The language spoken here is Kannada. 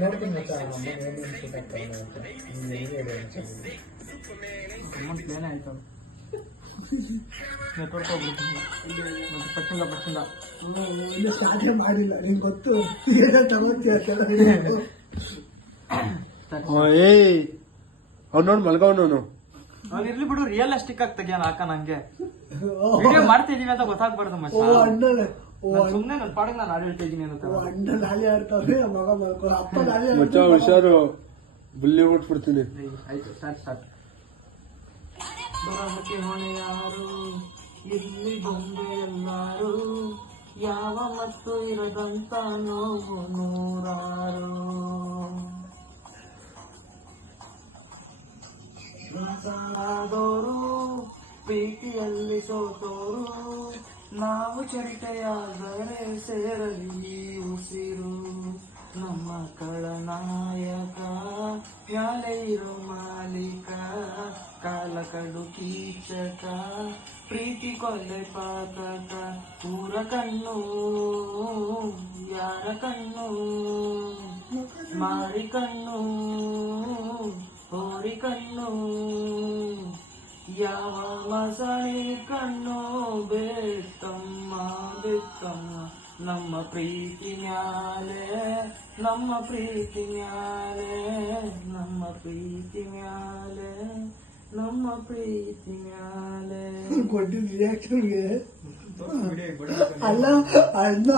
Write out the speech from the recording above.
ನೋಡ್ತೀನಿ ಮತ್ತೆ ಅಮ್ಮ ಏನು ಅನ್ಸುತ್ತೆ ಅಂತ ಅಮ್ಮನ ಪ್ಲೇನೇ ಆಯ್ತು ನೆಟ್ವರ್ಕ್ ಹೋಗ್ಬಿಡ್ತೀನಿ ಮತ್ತೆ ಪಟ್ಟಿಲ್ಲ ಇನ್ನು ಸ್ಟಾರ್ಟೇ ಮಾಡಿಲ್ಲ ನಿಂಗೆ ಗೊತ್ತು ತಗೋತೀಯ ಏಯ್ ಅವ್ನು ನೋಡಿ ಮಲ್ಗವನು ಅವ್ನು ಇರ್ಲಿ ಬಿಡು ರಿಯಲಿಸ್ಟಿಕ್ ಆಗಿ ತೆಗಿಯೋಣ ಹಾಕ ನಂಗೆ ವಿಡಿಯೋ ಮಾಡ್ತಿದೀವಿ ಅಂತ ಗೊತ್ತಾಗ್ಬಾರ್ದು ಮಚ್ಚ ಸುಮ್ನೆ ನನ್ನ ಪಾಡಿಗೆ ನಾನು ಆಡಳ್ತಾ ಇದೀನಿ ಅಂತ ಅಣ್ಣ ನಾಳೆ ಆಡ್ತಾವ್ರೆ ಮಗ ಮಲ್ಕೊ ಅಪ್ಪ ನಾಳೆ ಮಚ್ಚ ಹುಷಾರು ಬುಲ್ಲಿ ಬಿಟ್ಬಿಡ್ತೀನಿ. ಆಯ್ತು ಸ್ಟಾರ್ಟ್ ಬರಹಕ್ಕೆ ಹೊಣೆ ಯಾರು ಇಲ್ಲಿ ಬೊಂಬೆ ಎಲ್ಲಾರು ಯಾವ ಮತ್ತು ಇರದಂತ ನೋವು ನೂರಾರು ಆದೋರು ಪ್ರೀತಿಯಲ್ಲಿ ಸೋತೋರು ನಾವು ಚರಿತೆಯಾದರೆ ಸೇರಲಿ ಉಸಿರು ನಮ್ಮ ಕಳನಾಯಕ ಮ್ಯಾಲೆ ಇರೋ ಮಾಲೀಕ ಕಾಲ ಕಡು ಕೀಚಕ ಪ್ರೀತಿ ಕೊಲ್ಲೆ ಪಾತಕ ಊರ ಕಣ್ಣು ಯಾರ ಕಣ್ಣು ಮಾರಿ ಕಣ್ಣು ಹೋರಿ ಕಣ್ಣು ಯಾವ ಮಸಳಿ ಕಣ್ಣು ಬೇಕಮ್ಮ ನಮ್ಮ ಪ್ರೀತಿ ಮ್ಯಾಲೆ ನಮ್ಮ ಪ್ರೀತಿ ಮ್ಯಾಲೆ ನಮ್ಮ ಪ್ರೀತಿ ಮ್ಯಾಲೆ ನಮ್ಮ ಪ್ರೀತಿ ಮ್ಯಾಲೆ ಕೊಟ್ಟಿದ್ದ ರಿಯಾಕ್ಷನ್ಗೆ ಅಲ್ಲ ಅಣ್ಣ